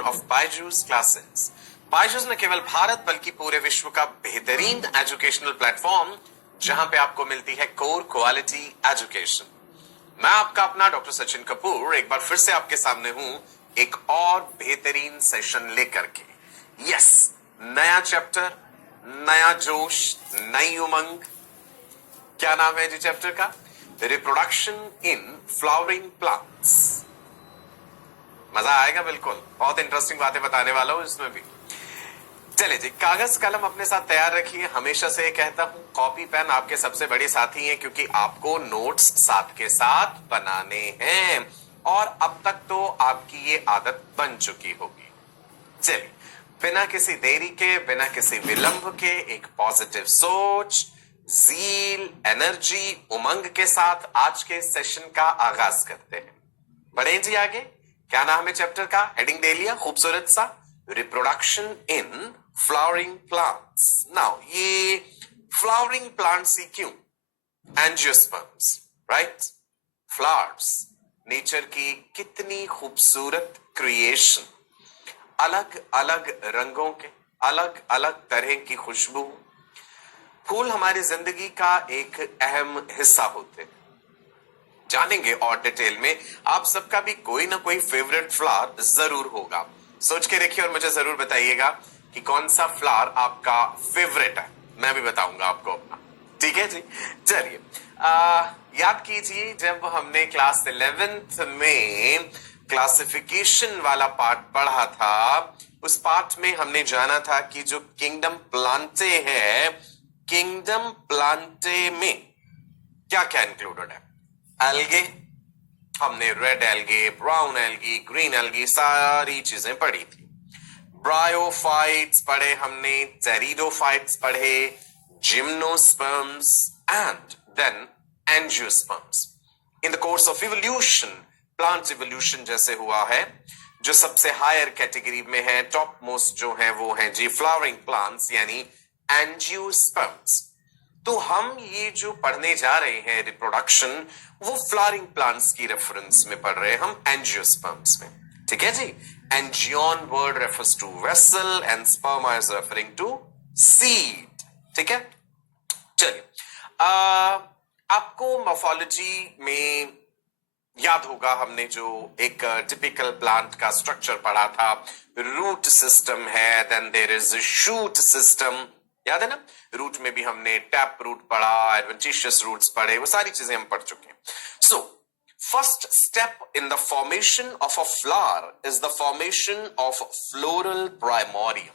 Of Byju's classes. Byju's न केवल भारत बल्कि पूरे विश्व का बेहतरीन एजुकेशनल प्लेटफॉर्म जहां पे आपको मिलती है कोर क्वालिटी एजुकेशन। मैं आपका अपना डॉक्टर सचिन कपूर एक बार फिर से आपके सामने हूं एक और बेहतरीन सेशन लेकर के। यस, नया चैप्टर, नया जोश, नई उमंग। क्या नाम है जी चैप्टर का? Reproduction in flowering plants. मजा आएगा, बिल्कुल बहुत इंटरेस्टिंग बातें बताने वाला हूं इसमें भी। चलिए जी, कागज कलम अपने साथ तैयार रखिए। हमेशा से कहता हूं कॉपी पेन आपके सबसे बड़े साथी हैं, क्योंकि आपको नोट्स साथ के साथ बनाने हैं और अब तक तो आपकी ये आदत बन चुकी होगी। चलिए, बिना किसी देरी के, बिना किसी विलंब के एक पॉजिटिव सोच, जील, एनर्जी, उमंग के साथ आज के सेशन का आगाज करते हैं। बढ़े जी आगे। क्या नाम है चैप्टर का? हेडिंग दे लिया खूबसूरत सा, reproduction in flowering plants. Now ये फ्लावरिंग प्लांट्स ही क्यों? Angiosperms, right? फ्लावर्स, नेचर की कितनी खूबसूरत क्रिएशन, अलग अलग रंगों के, अलग अलग तरह की खुशबू। फूल हमारी जिंदगी का एक अहम हिस्सा होते हैं, जानेंगे और डिटेल में। आप सबका भी कोई ना कोई फेवरेट फ्लावर जरूर होगा। सोच के देखिए और मुझे जरूर बताइएगा कि कौन सा फ्लावर आपका फेवरेट है। मैं भी बताऊंगा आपको अपना, ठीक है जी। चलिए, याद कीजिए जब हमने क्लास 11th में क्लासिफिकेशन वाला पार्ट पढ़ा था, उस पार्ट में हमने जाना था कि जो किंगडम प्लांटे है, किंगडम प्लांटे में क्या क्या इंक्लूडेड है। एल्गे, हमने red algae, brown algae, green algae, सारी चीजें पढ़ी थी। ब्रायोफाइट्स पढ़े हमने, टेरिडोफाइट्स पढ़े, gymnosperms and then angiosperms. In the course of evolution, plant evolution जैसे हुआ है, जो सबसे हायर कैटेगरी में है, टॉप मोस्ट जो है वो है जी फ्लावरिंग प्लांट्स यानी एंजियोस्पर्म्स। तो हम ये जो पढ़ने जा रहे हैं रिप्रोडक्शन, वो फ्लावरिंग प्लांट्स की रेफरेंस में पढ़ रहे हैं हम, एंजियोस्पर्म्स में, ठीक है जी। Angion word refers to vessel and sperma is referring to seed, ठीक है। चलिए, आपको मॉर्फोलॉजी में याद होगा हमने जो एक टिपिकल प्लांट का स्ट्रक्चर पढ़ा था। रूट सिस्टम है, then there is shoot system, याद है ना? रूट में भी हमने टैप रूट पढ़ा, एडवेंटिशियस रूट्स पढ़े, वो सारी चीजें हम पढ़ चुके हैं। So first step in the formation of a flower is the formation of floral primordium.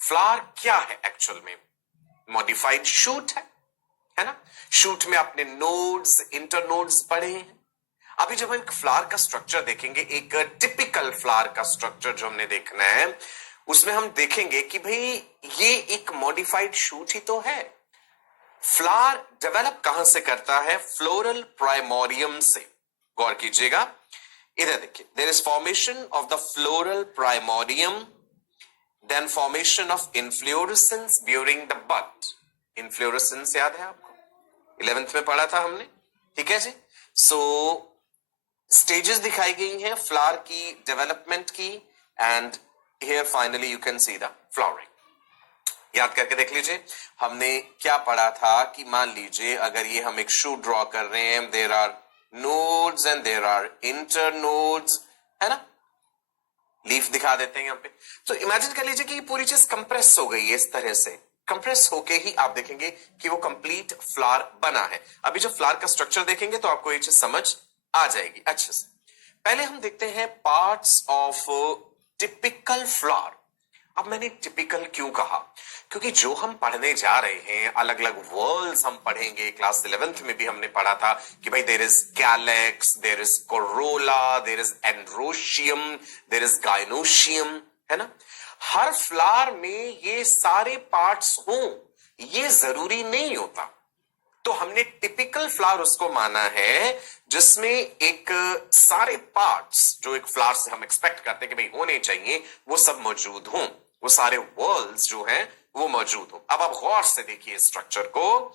Flower क्या है एक्चुअल में? मॉडिफाइड शूट है ना? शूट में आपने नोड्स, इंटरनोड्स पढ़े हैं। अभी जब हम एक फ्लावर का स्ट्रक्चर देखेंगे, एक टिपिकल फ्लावर का स्ट्रक्चर जो हमने देखना है, उसमें हम देखेंगे कि भाई ये एक मॉडिफाइड शूट ही तो है। फ्लावर डेवलप कहां से करता है? फ्लोरल प्राइमोरियम से। गौर कीजिएगा, इधर देखिए, there is formation of the floral primordium, then formation of inflorescence during the bud. Inflorescence याद है आपको? 11th में पढ़ा था हमने, ठीक है जी। सो स्टेजेस दिखाई गई हैं फ्लावर की डेवलपमेंट की, and here finally you can see the flowering. याद करके देख लीजिए, हमने क्या पढ़ा था कि मान लीजिए अगर ये हम एक शूट ड्रॉ कर रहे हैं, there are nodes and there are internodes, है ना? लीफ दिखा देते हैं यहां पे। तो इमेजिन कर लीजिए कि ये पूरी चीज कंप्रेस हो गई है इस तरह से। कंप्रेस होके ही आप देखेंगे कि वो कंप्लीट फ्लावर बना है। अभी जब फ्लावर का स्ट्रक्चर देखेंगे तो आपको ये चीज समझ आ जाएगी अच्छे से। पहले हम देखते हैं पार्ट्स ऑफ टिपिकल फ्लावर। अब मैंने टिपिकल क्यों कहा? क्योंकि जो हम पढ़ने जा रहे हैं, अलग अलग वर्ल्ड्स हम पढ़ेंगे। क्लास 11th में भी हमने पढ़ा था कि भाई there is calyx, there is corolla, there is androecium, there is gynoecium, है ना? हर फ्लावर में ये सारे पार्ट्स हों ये जरूरी नहीं होता। तो हमने टिपिकल फ्लावर उसको माना है जिसमें एक सारे पार्ट्स जो एक फ्लावर से हम एक्सपेक्ट करते हैं कि भाई होने चाहिए, वो सब मौजूद हों, वो सारे वर्ल्ड्स जो हैं वो मौजूद हो। अब आप गौर से देखिए स्ट्रक्चर को।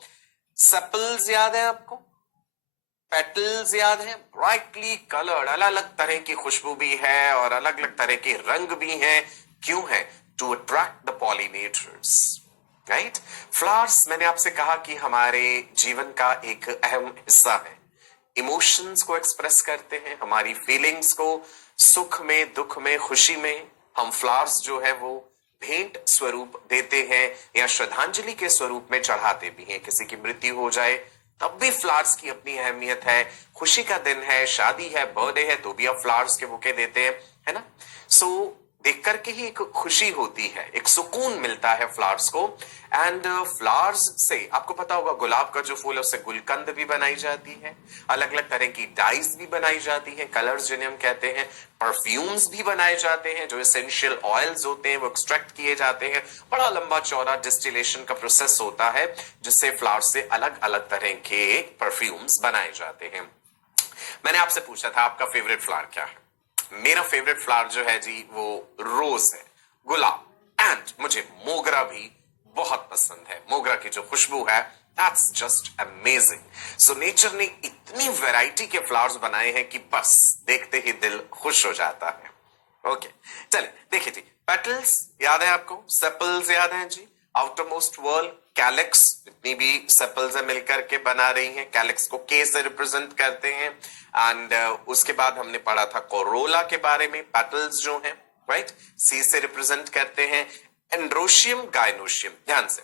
सेपल्स याद है आपको? पेटल्स याद है? ब्राइटली कलर्ड, अलग अलग तरह की खुशबू भी है और अलग अलग तरह के रंग भी हैं। क्यों है? To attract the pollinators, right? Flowers, मैंने आपसे कहा कि हमारे जीवन का एक अहम हिस्सा है। इमोशंस को एक्सप्रेस करते हैं, हमारी फीलिंग्स को, सुख में, दुख में, खुशी में हम फ्लावर्स जो है वो भेंट स्वरूप देते हैं या श्रद्धांजलि के स्वरूप में चढ़ाते भी हैं। किसी की मृत्यु हो जाए तब भी फ्लावर्स की अपनी अहमियत है। खुशी का दिन है, शादी है, बर्थडे है, तो भी आप फ्लावर्स के बुके देते हैं, है ना? सो देख करके ही एक खुशी होती है, एक सुकून मिलता है फ्लावर्स को। एंड फ्लावर्स से आपको पता होगा, गुलाब का जो फूल है उससे गुलकंद भी बनाई जाती है, अलग अलग तरह की डाइज भी बनाई जाती है, कलर्स जिन्हें हम कहते हैं, परफ्यूम्स भी बनाए जाते हैं, जो एसेंशियल ऑयल्स होते हैं वो एक्सट्रैक्ट किए जाते हैं। बड़ा लंबा चौड़ा डिस्टिलेशन का प्रोसेस होता है जिससे फ्लावर्स से अलग अलग तरह के परफ्यूम्स बनाए जाते हैं। मैंने आपसे पूछा था आपका फेवरेट फ्लावर क्या है? मेरा फेवरेट फ्लावर जो है जी वो रोज है, गुलाब। एंड मुझे मोगरा भी बहुत पसंद है। मोगरा की जो खुशबू है, that's just amazing. So nature ने इतनी वैरायटी के फ्लावर्स बनाए हैं कि बस देखते ही दिल खुश हो जाता है। ओके, चलिए देखिए जी, पेटल्स याद है आपको? सेपल्स याद है जी? आउटर मोस्ट वर्ल्ड, कैलिक्स, जितनी भी सेपल्स है मिलकर के बना रही हैं, कैलिक्स को के से रिप्रेजेंट करते हैं। एंड उसके बाद हमने पढ़ा था कोरोला के बारे में, पेटल्स जो हैं, राइट, सी से रिप्रेजेंट करते हैं। एंड्रोशियम, गायनोशियम, ध्यान से,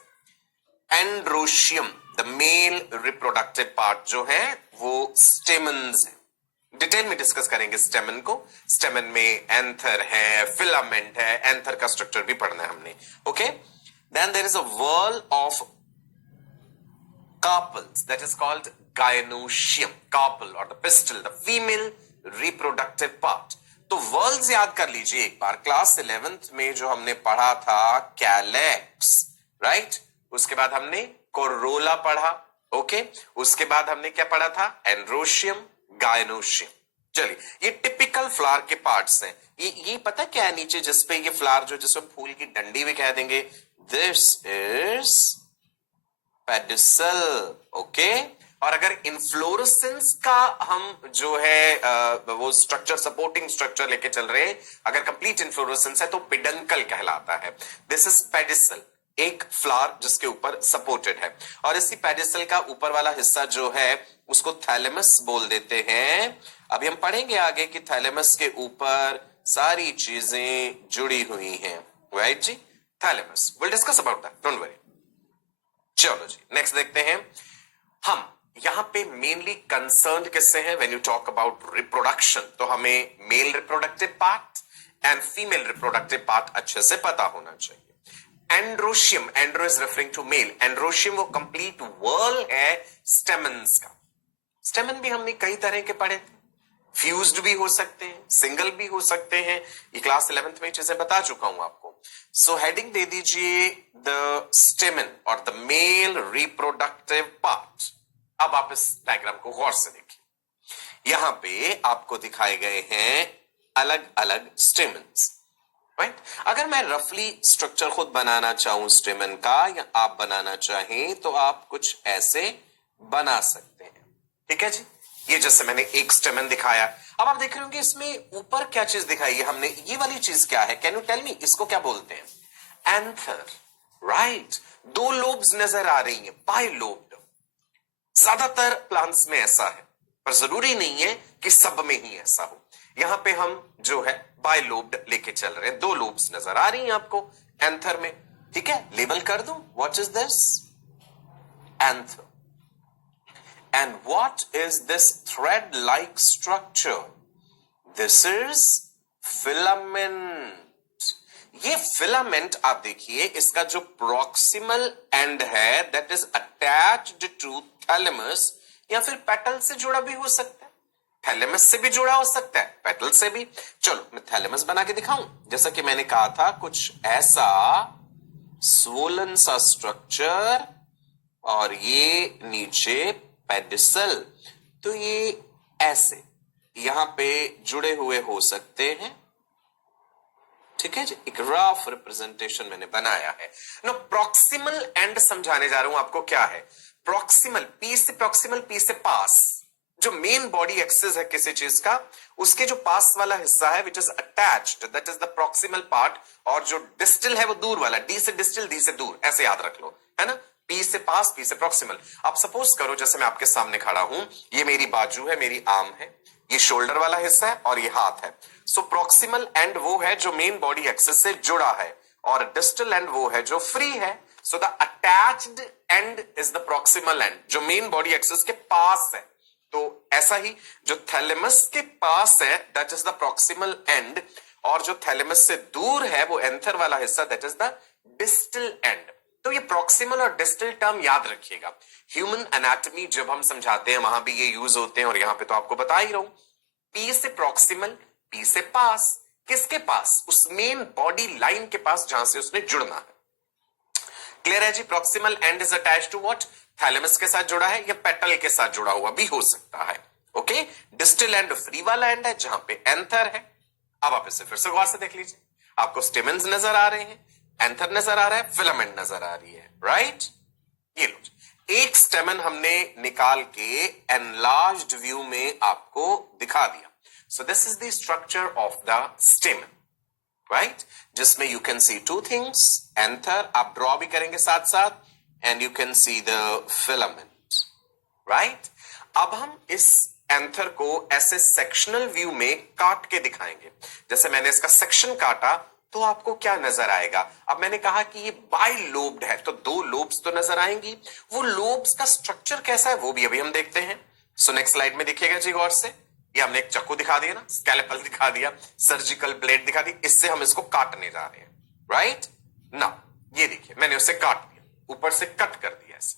androecium the mail reproductive part जो है वो स्टेमन्स है। डिटेल में डिस्कस करेंगे स्टेमन को। स्टेमन में एंथर है, फिलामेंट है, एंथर का स्ट्रक्चर भी पढ़ना है हमने। Okay, then there is a whorl of carpels that is called gynoecium. Carpel or the pistil, the female reproductive part. तो वर्ल्स याद कर लीजिए एक बार, क्लास 11th में जो हमने पढ़ा था कैलेक्स, राइट? उसके बाद हमने कोरोला पढ़ा, ओके? उसके बाद हमने क्या पढ़ा था? Androecium, gynoecium. चलिए, ये टिपिकल फ्लावर के पार्ट्स हैं। ये पता क्या है नीचे जिसपे ये फ्लावर जो, जिसमें फूल की डंडी भी कह देंगे, दिस इज पेडिसल, ओके? और अगर इन्फ्लोरेसेंस का हम जो है वो स्ट्रक्चर, सपोर्टिंग स्ट्रक्चर लेके चल रहे हैं, अगर कंप्लीट इन्फ्लोरेसेंस है तो पिडंकल कहलाता है। दिस इज पेडिसल, एक फ्लावर जिसके ऊपर सपोर्टेड है। और इसी पेडिसल का ऊपर वाला हिस्सा जो है उसको थैलेमस बोल देते हैं। अभी हम पढ़ेंगे आगे कि थैलेमस के ऊपर सारी चीजें जुड़ी हुई हैं, राइट जी? Thalamus, will discuss about that, don't worry. चलो जी, नेक्स्ट देखते हैं। हम यहां पे मेनली कंसर्न किससे हैं? When you talk about reproduction तो हमें male reproductive part and female reproductive part अच्छे से पता होना चाहिए। Androecium, andro is referring to male, androecium वो कंप्लीट वर्ल है स्टेमन्स का। स्टेमन भी हमने कई तरह के पढ़े थे, फ्यूज्ड भी हो सकते हैं, सिंगल भी हो सकते हैं, ये क्लास 11th में चीजें बता चुका हूं आपको। सो हेडिंग दे दीजिए द स्टेमन और द मेल रिप्रोडक्टिव पार्ट। अब आप इस डायग्राम को गौर से देखिए, यहां पे आपको दिखाए गए हैं अलग अलग स्टेमन्स, राइट? अगर मैं रफली स्ट्रक्चर खुद बनाना चाहूं स्टेमन का, या आप बनाना चाहें तो आप कुछ ऐसे बना सकते हैं, ठीक है जी? ये जैसे मैंने एक स्टेमन दिखाया। अब आप देख रहे होंगे इसमें ऊपर क्या चीज दिखाई है हमने, ये वाली चीज क्या है? कैन यू टेल मी, इसको क्या बोलते हैं? Anther, right? दो लोब्स नजर आ रही हैं, बाइलोब्ड। ज्यादातर प्लांट्स में ऐसा है, पर जरूरी नहीं है कि सब में ही ऐसा हो। यहां पे हम जो है बाइलोब्ड लेके चल रहे हैं, दो लोब्स नजर आ रही हैं आपको एंथर में, ठीक है? लेबल कर दूं, what is this? Anther. And what is this thread-like structure? This is filament. ये फिलामेंट आप देखिए, इसका जो प्रॉक्सिमल एंड है that is attached to thalamus, या फिर पेटल से जुड़ा भी हो सकता है, थैलेमस से भी जुड़ा हो सकता है, पेटल से भी। चलो मैं थैलेमस बना के दिखाऊं। जैसा कि मैंने कहा था, कुछ ऐसा स्वोलन सा स्ट्रक्चर और ये नीचे पेडिसल, तो ये ऐसे यहां पे जुड़े हुए हो सकते हैं, ठीक है जी? एक रफ रिप्रेजेंटेशन मैंने बनाया है। नो, प्रॉक्सिमल एंड समझाने जा रहा हूं आपको क्या है। प्रॉक्सिमल, पी से प्रॉक्सिमल, पी से पास, जो मेन बॉडी एक्सिस है किसी चीज का, उसके जो पास वाला हिस्सा है which is attached, that is the proximal part, और जो डिस्टल है वो दूर वाला, डी से डिस्टल, डी से दूर, ऐसे याद रख लो, है ना। पी से पास, पी से प्रॉक्सिमल। अब सपोज करो जैसे मैं आपके सामने खड़ा हूं, ये मेरी बाजू है, मेरी आर्म है, ये शोल्डर वाला हिस्सा है और ये हाथ है। सो प्रॉक्सिमल एंड वो है जो मेन बॉडी एक्सिस से जुड़ा है, और डिस्टल एंड वो है जो फ्री है। So the attached and is the proximal and, जो मेन बॉडी एक्सिस के पास है। तो ऐसा ही जो थैलेमस के पास है that is the proximal and, और जो थैलेमस से दूर है वो एंथर वाला हिस्सा that is the distal end. तो ये प्रॉक्सिमल और डिस्टल टर्म याद रखिएगा। ह्यूमन एनाटॉमी जब हम समझाते हैं वहां भी ये यूज होते हैं, और यहां पे तो आपको बता ही रहा हूं। पी से प्रॉक्सिमल, पी से पास, किसके पास? उस मेन बॉडी लाइन के पास जहां से उसने जुड़ना है। क्लियर है जी? Proximal end is attached to what? Thalamus के साथ जुड़ा है या पेटल के साथ जुड़ा हुआ भी हो सकता है। ओके, डिस्टल एंड फ्री वाला एंड है जहां पे एंथर है। अब आप इसे फिर से गौर से देख लीजिए, आपको स्टेमन्स नजर आ रहे हैं, एंथर नजर आ रहा है, फिलामेंट नजर आ रही है, राइट। ये लो, एक स्टेमन हमने निकाल के एनलार्ज्ड व्यू में आपको दिखा दिया। So this is the structure of the stamen, right, जिसमें you can see two things, anther आप ड्रॉ भी करेंगे साथ साथ, and you can see the filament, right. अब हम इस एंथर को ऐसे सेक्शनल व्यू में काट के दिखाएंगे। जैसे मैंने इसका सेक्शन काटा तो आपको क्या नजर आएगा? अब मैंने कहा कि ये बाई लोब्ड है, तो दो लोब्स तो नजर आएंगी। वो लोब्स का स्ट्रक्चर कैसा है वो भी अभी हम देखते हैं। सो नेक्स्ट स्लाइड में देखिएगा जी गौर से। ये हमने एक चाकू दिखा दिया ना, स्कैलेपल दिखा दिया, सर्जिकल ब्लेड दिखा दी, इससे हम इसको काटने जा रहे हैं, राइट ना। ये देखिए मैंने उसे काट दिया, ऊपर से कट कर दिया। ऐसे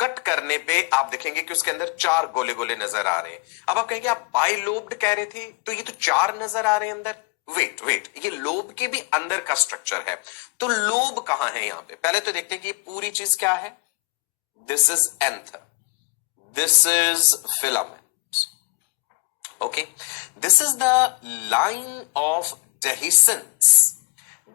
कट करने पे आप देखेंगे कि उसके अंदर चार गोले गोले नजर आ रहे हैं। अब आप कहेंगे आप बाई लोब्ड कह रहे थे, तो ये तो चार नजर आ रहे हैं अंदर। वेट वेट, ये लोब के भी अंदर का स्ट्रक्चर है। तो लोब कहां है यहां पे? पहले तो देखते हैं कि ये पूरी चीज क्या है। This is anther, this is filament, okay, this is the line of dehiscence.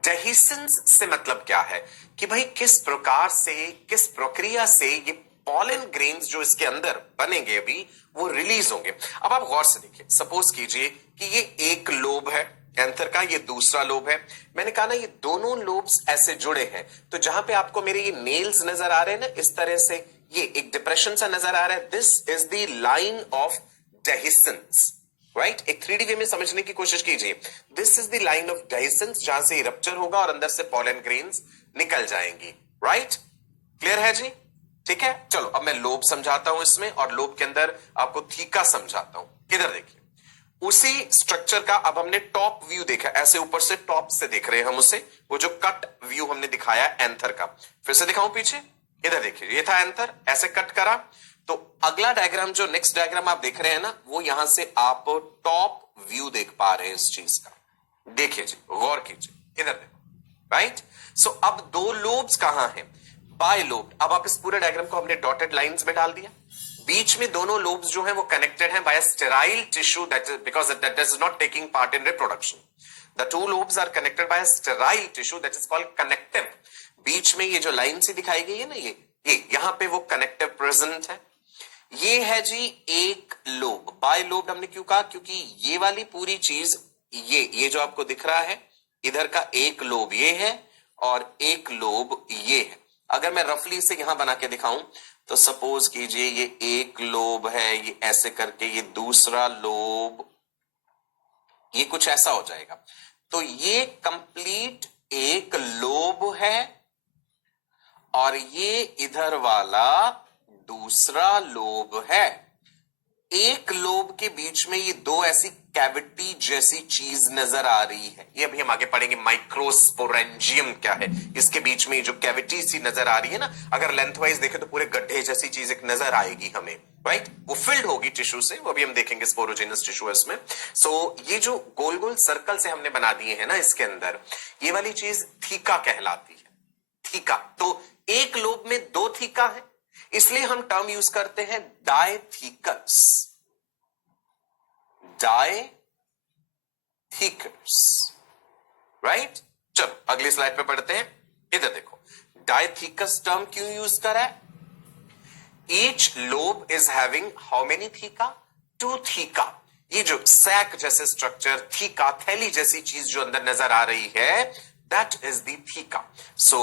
Dehiscence से मतलब क्या है कि भाई किस प्रकार से, किस प्रक्रिया से ये पॉलन ग्रेन्स जो इसके अंदर बनेंगे अभी वो रिलीज होंगे। अब आप गौर से देखिए, सपोज कीजिए कि ये एक लोब है एंथर का, ये दूसरा लोब है। मैंने कहा ना ये दोनों लोब्स ऐसे जुड़े हैं, तो जहां पे आपको मेरे ये नेल्स नजर आ रहे हैं ना, इस तरह से ये एक डिप्रेशन सा नजर आ रहा है, this is the line of dehiscence, right. एक 3D वे में समझने की कोशिश कीजिए। This is the line of dehiscence, जहां से रप्चर होगा और अंदर से पॉलन ग्रेन्स निकल जाएंगी, राइट। क्लियर है जी? ठीक है, चलो अब मैं लोब समझाता हूं इसमें, और लोब के अंदर आपको थीका समझाता हूं। इधर देखिए, उसी स्ट्रक्चर का अब हमने टॉप व्यू देखा, ऐसे ऊपर से टॉप से देख रहे हैं हम उसे। वो जो कट व्यू हमने दिखाया एंथर का, फिर से दिखाऊं पीछे। इधर देखिए, ये था एंथर, ऐसे कट करा। तो अगला डायग्राम, जो नेक्स्ट डायग्राम आप देख रहे हैं ना, वो यहां से आप टॉप व्यू देख पा रहे हैं इस चीज का। देखिए जी, गौर कीजिए, इधर देखो, राइट। सो अब दो लोब्स कहां हैं? Bi lobe. अब आप इस पूरे डायग्राम को हमने डॉटेड लाइंस में डाल दिया। बीच में दोनों लोब्स जो हैं वो कनेक्टेड हैं by sterile tissue, that is because that is not taking part in reproduction. The two lobes are connected by sterile tissue that is called connective. बीच में ये जो लाइन सी दिखाई गई है ना, ये यहां पे वो कनेक्टिव प्रेजेंट है। ये है जी एक लोब। बाय लोब हमने क्यों कहा? क्योंकि ये वाली पूरी चीज, ये जो आपको दिख रहा है, इधर का एक लोब ये है और एक लोब ये है। अगर मैं रफली इसे यहां बना के दिखाऊं तो सपोज कीजिए ये एक लोब है, ये ऐसे करके, ये दूसरा लोब, ये कुछ ऐसा हो जाएगा। तो ये कंप्लीट एक लोब है और ये इधर वाला दूसरा लोब है। एक लोब के बीच में ये दो ऐसी कैविटी जैसी चीज नजर आ रही है। ये अभी हम आगे पढ़ेंगे माइक्रोस्पोरेंजियम क्या है। इसके बीच में जो कैविटी सी नजर आ रही है ना, अगर लेंथ वाइज देखें तो पूरे गड्ढे जैसी चीज एक नजर आएगी हमें, राइट। वो फिल्ड होगी टिश्यू से, वो भी हम देखेंगे, स्पोरोजेनस टिश्यू है इसमें। सो ये जो गोल गोल सर्कल से हमने बना दिए हैं ना इसके अंदर, ये वाली चीज थीका कहलाती है। थीका, तो एक लोब में दो थीका है, इसलिए हम टर्म यूज करते हैं डायथीकस। डायथीकस, राइट। चलो अगली स्लाइड पे पढ़ते हैं। इधर देखो, डायथीकस टर्म क्यों यूज करा है? Each lobe is having how many theca? 2 theca. ये जो सैक जैसे स्ट्रक्चर, थीका थैली जैसी चीज जो अंदर नजर आ रही है, दैट इज द थीका। सो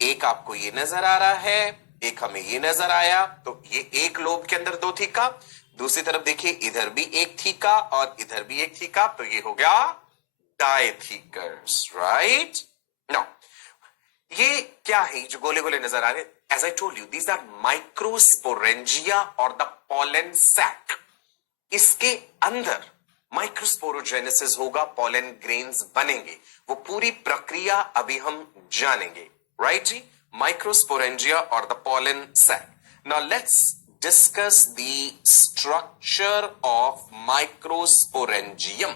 एक आपको ये नजर आ रहा है, एक हमें ये नजर आया, तो ये एक लोब के अंदर 2 थीका। दूसरी तरफ देखिए, इधर भी एक थीका और इधर भी एक थीका, तो ये हो गया डायथीकर्स, राइट? नाउ ये क्या है जो गोले गोले नजर आ रहे हैं? As I told you, these are microsporangia और द पॉलन सैक। इसके अंदर माइक्रोस्पोरोजेनेसिस होगा, पॉलन ग्रेन्स बनेंगे, वो पूरी प्रक्रिया अभी हम जानेंगे, राइट जी? माइक्रोस्पोरेंजिया और the pollen sac. Now let's discuss the structure of microsporangium.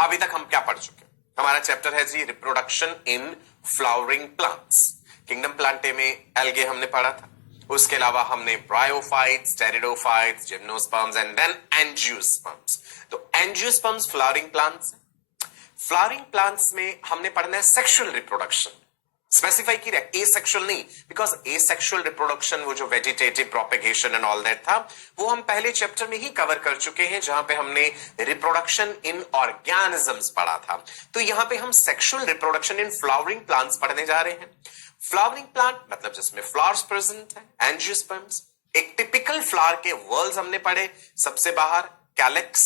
अभी तक हम क्या पढ़ चुके? हमारा चैप्टर है जी reproduction in flowering plants. Kingdom Plantae में एल्गे हमने पढ़ा था, उसके अलावा हमने bryophytes, pteridophytes, gymnosperms and then angiosperms. तो angiosperms flowering plants. Flowering plants में हमने पढ़ना है सेक्सुअल रिप्रोडक्शन। स्पेसिफाई किया एसेक्सुअल नहीं, बिकॉज एसेक्सुअल रिप्रोडक्शन वो जो vegetative propagation and all that था, वो हम पहले चैप्टर में ही कवर कर चुके हैं, जहां पे हमने रिप्रोडक्शन इन ऑर्गेनिजम्स पढ़ा था। तो यहां पे हम sexual reproduction in flowering plants पढ़ने जा रहे हैं। फ्लावरिंग प्लांट मतलब जिसमें फ्लावर्स प्रेजेंट है, एंजियोस्पर्म्स। एक टिपिकल फ्लावर के वर्ल्स हमने पढ़े, सबसे बाहर कैलेक्स,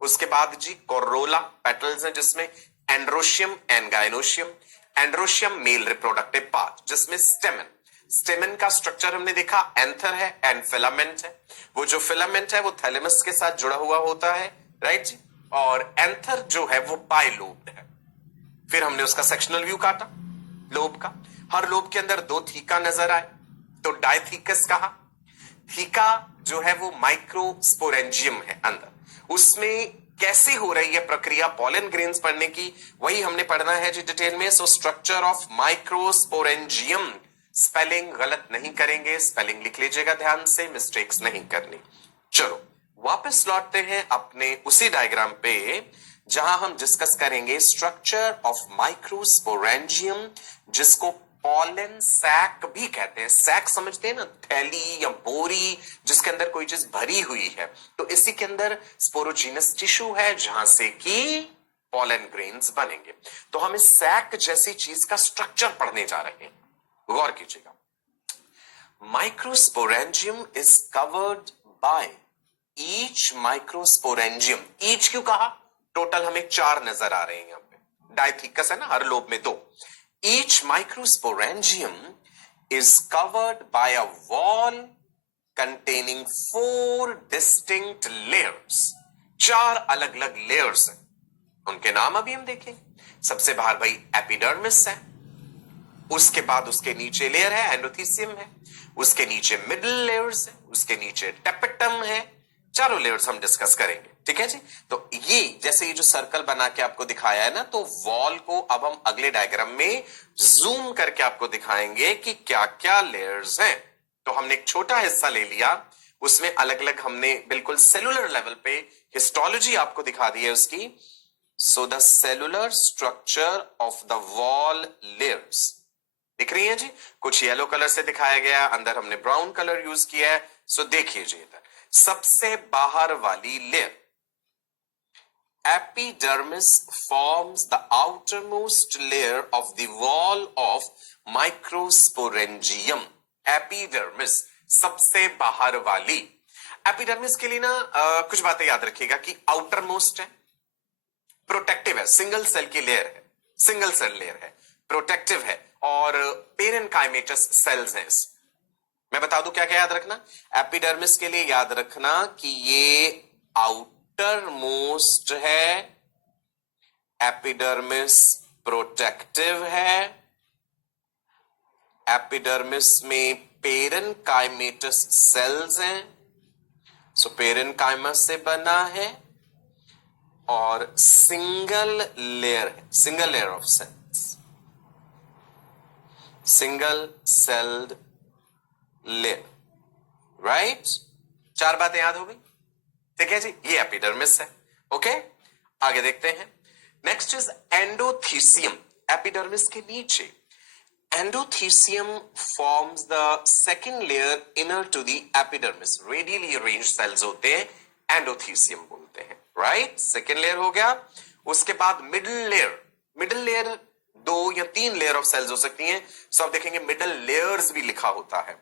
उसके बाद जी कोरोला, पेटल्स हैं जिसमें androecium and gynoecium. Androecium mail reproductive part, जिसमें स्टेमन, स्टेमन का स्ट्रक्चर हमने देखा, एंथर है एंड फिलामेंट है। वो जो फिलामेंट है वो थैलेमस के साथ जुड़ा हुआ होता है, राइट जी? और एंथर जो है वो बाइलोब्ड है। फिर हमने उसका सेक्शनल व्यू काटा लोब का। हर लोब के अंदर 2 थीका नजर आए, तो डायथीकस कहा। थीका जो है वो माइक्रोस्पोरेंजियम है अंदर, उसमें कैसे हो रही है प्रक्रिया पॉलन ग्रेन्स पढ़ने की, वही हमने पढ़ना है जी डिटेल में। So structure of microsporangium, spelling गलत नहीं करेंगे, स्पेलिंग लिख लीजिएगा ध्यान से, मिस्टेक्स नहीं करनी। चलो वापस लौटते हैं अपने उसी डायग्राम पे, जहां हम डिस्कस करेंगे स्ट्रक्चर ऑफ माइक्रोस्पोरेंजियम, जिसको पॉलन सैक भी कहते हैं। सैक समझते हैं ना, थैली या बोरी जिसके अंदर कोई चीज भरी हुई है, तो इसी के अंदर स्पोरोजीनस टिश्यू है जहां से कि पॉलन ग्रेन्स बनेंगे। तो हम इस सैक जैसी चीज का स्ट्रक्चर पढ़ने जा रहे हैं, गौर कीजिएगा। Microsporangium is covered by each microsporangium. Each क्यों कहा? टोटल हमें 4 नजर आ रहे हैं यहां पे, डायथीकस है ना, हर लोब में 2। Each microsporangium is covered by a wall containing 4 distinct layers. 4 अलग अलग लेयर्स हैं, उनके नाम अभी हम देखेंगे। सबसे बाहर भाई एपिडर्मिस है, उसके बाद उसके नीचे लेयर है एंडोथीसियम है, उसके नीचे मिडिल लेयर्स है, उसके नीचे टेपेटम है। चारों लेयर्स हम डिस्कस करेंगे, ठीक है जी? तो ये जैसे ये जो सर्कल बना के आपको दिखाया है ना, तो वॉल को अब हम अगले डायग्राम में जूम करके आपको दिखाएंगे कि क्या क्या लेयर्स हैं। तो हमने एक छोटा हिस्सा ले लिया, उसमें अलग अलग हमने बिल्कुल सेलुलर लेवल पे हिस्टोलॉजी आपको दिखा दी है उसकी। So the cellular structure of the wall layers दिख रही है जी, कुछ येलो कलर से दिखाया गया, अंदर हमने ब्राउन कलर यूज किया है। सो देखिए जी, इधर सबसे बाहर वाली layer epidermis forms the outermost layer of the wall of microsporangium. epidermis सबसे बाहर वाली। एपिडर्मिस के लिए ना कुछ बातें याद रखिएगा कि आउटर मोस्ट है, प्रोटेक्टिव है, सिंगल सेल की लेयर है, सिंगल सेल लेयर है, प्रोटेक्टिव है, और पेरेनकाइमेटस सेल्स हैं। मैं बता दूं क्या क्या याद रखना। एपिडर्मिस के लिए याद रखना कि ये आउटर मोस्ट है, एपिडर्मिस प्रोटेक्टिव है, एपिडर्मिस में पेरेनकाइमेटस सेल्स हैं, सो पेरेनकाइमस से बना है, और सिंगल लेयर है, single layer of cells, single celled layer, right? 4 बातें याद हो गई, ठीक है जी? ये एपिडर्मिस है, ओके? आगे देखते हैं। Next is endothecium. एपिडर्मिस के नीचे Endothecium forms the second layer inner to the epidermis. Radially arranged cells होते हैं, एंडोथीसियम बोलते हैं, राइट? सेकेंड लेयर हो गया. उसके बाद मिडिल लेयर 2 या 3 लेयर ऑफ सेल्स हो सकती हैं. सो आप देखेंगे मिडिल लेयर्स भी लिखा होता है.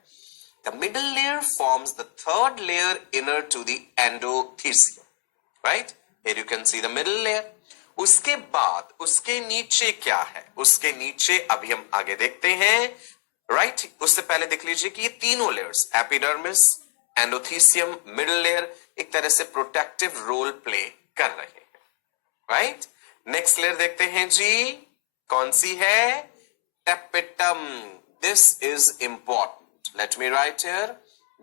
The middle layer forms the third layer inner to the endothecium, right? Here you can see the middle layer. उसके बाद उसके नीचे क्या है? उसके नीचे अभी हम आगे देखते हैं, right? उससे पहले देख लीजिए कि ये तीनों layers, epidermis, endothecium, middle layer, एक तरह से प्रोटेक्टिव रोल प्ले कर रहे हैं, राइट? नेक्स्ट लेयर देखते हैं जी, कौन सी है? Tapetum. This is important. Let me write here.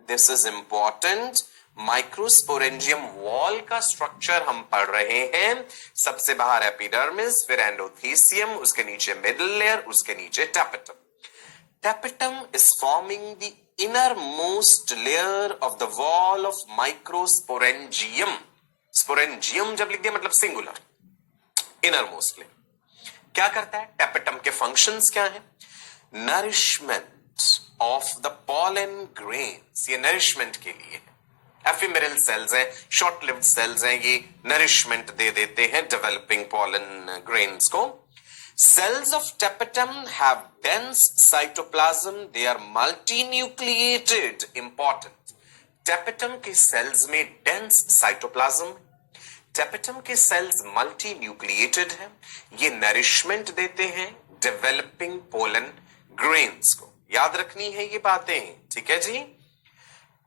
This is important. Microsporangium wall का स्ट्रक्चर हम पढ़ रहे हैं. सबसे बाहर एपिडर्मिस, फिर एंडोथीसियम, उसके नीचे मिडिल लेयर, उसके नीचे tapetum. Tapetum is forming the inner most layer of the wall of microsporangium. Sporangium जब लिख दिया मतलब सिंगुलर, इनर मोस्ट लेयर. क्या करता है? टेपिटम के फंक्शंस क्या है? Nourishment of the pollen grains. ये नरिशमेंट के लिए है. एफिमेरल सेल्स हैं, शॉर्ट लिव्ड सेल्स हैं, ये नरिशमेंट दे देते हैं डेवलपिंग पॉलन ग्रेन्स को. Cells of tapetum have dense cytoplasm. They are multinucleated. Important. Tapetum के सेल्स में डेंस साइटोप्लाज्म, टेपिटम के सेल्स मल्टीन्यूक्लिएटेड हैं. ये नरिशमेंट देते हैं डेवलपिंग पोलन ग्रेन्स को. याद रखनी है ये बातें, ठीक है जी?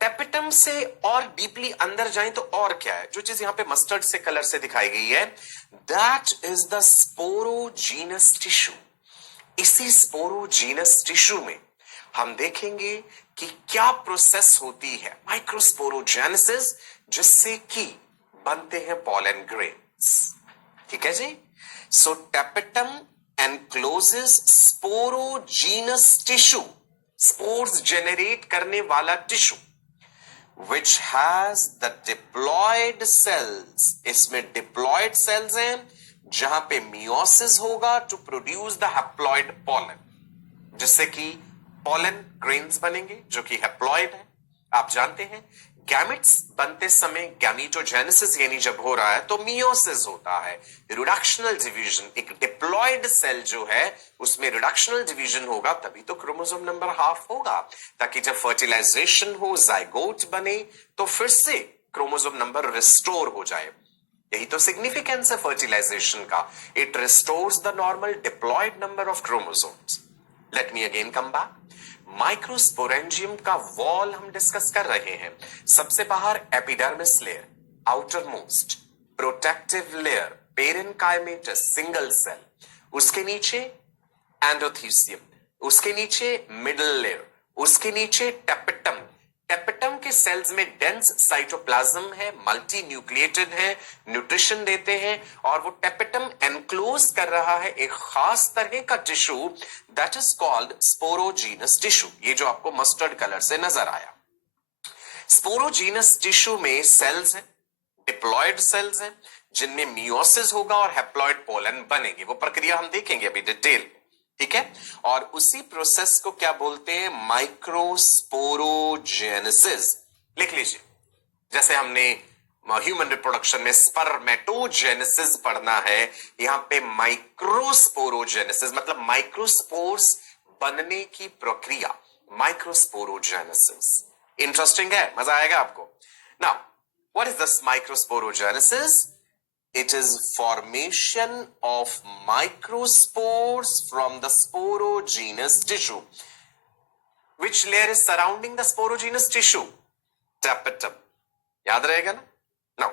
टेपिटम से और डीपली अंदर जाएं तो और क्या है? जो चीज यहां पे मस्टर्ड से कलर से दिखाई गई है, that is the sporogenous tissue. इसी स्पोरोजीनस टिश्यू में हम देखेंगे कि क्या प्रोसेस होती है, माइक्रोस्पोरोजेनेसिस, जिससे कि बनते हैं पॉलन ग्रेन्स. ठीक है जी? So tapetum encloses sporogenous tissue, spores generate करने वाला tissue, which has the diploid cells. इसमें diploid cells हैं जहां पे meiosis होगा to produce the haploid pollen, जिससे कि pollen grains बनेंगे जो कि haploid है. आप जानते हैं गैमेट्स बनते समय गैमीटोजेनेसिस यानी जब हो रहा है तो मियोसिस होता है, रिडक्शनल डिवीजन. एक डिप्लॉयड सेल जो है उसमें रिडक्शनल डिवीजन होगा, तभी तो क्रोमोसोम नंबर हाफ होगा, ताकि जब फर्टिलाइजेशन हो, जाइगोट बने, तो फिर से क्रोमोसोम नंबर रिस्टोर हो जाए. यही तो सिग्निफिकेंस है फर्टिलाइजेशन का. It restores the normal diploid number of chromosomes. Let me again come back. Microsporangium का वॉल हम डिस्कस कर रहे हैं. सबसे बाहर epidermis layer, outer most protective layer, parenchymatous single cell, उसके नीचे एंडोथीसियम, उसके नीचे मिडिल लेयर, उसके नीचे टेपिटम. टेपिटम के सेल्स में डेंस साइटोप्लाज्म है, मल्टी न्यूक्लिएटेड है, न्यूट्रिशन देते हैं, और वो टेपिटम एनक्लोज कर रहा है एक खास तरह का tissue, that is called sporogenous tissue. ये जो आपको मस्टर्ड कलर से नजर आया. स्पोरोजीनस टिश्यू में सेल्स हैं, डिप्लॉयड सेल्स हैं, जिनमें मियोसिस होगा और हैप्लॉयड पोलन बनेंगे. वो प्रक्रिया हम देखेंगे अभी डिटेल. ठीक है? और उसी प्रोसेस को क्या बोलते हैं? माइक्रोस्पोरोजेनेसिस. लिख लीजिए. जैसे हमने ह्यूमन रिप्रोडक्शन में स्पर्मेटोजेनेसिस पढ़ना है, यहां पे माइक्रोस्पोरोजेनेसिस मतलब माइक्रोस्पोर्स बनने की प्रक्रिया, माइक्रोस्पोरोजेनेसिस. इंटरेस्टिंग है, मजा आएगा आपको. Now what is this microsporogenesis? It is formation of microspores from the sporogenous tissue. Which layer is surrounding the sporogenous tissue? Tapetum. याद रहेगा ना? Now,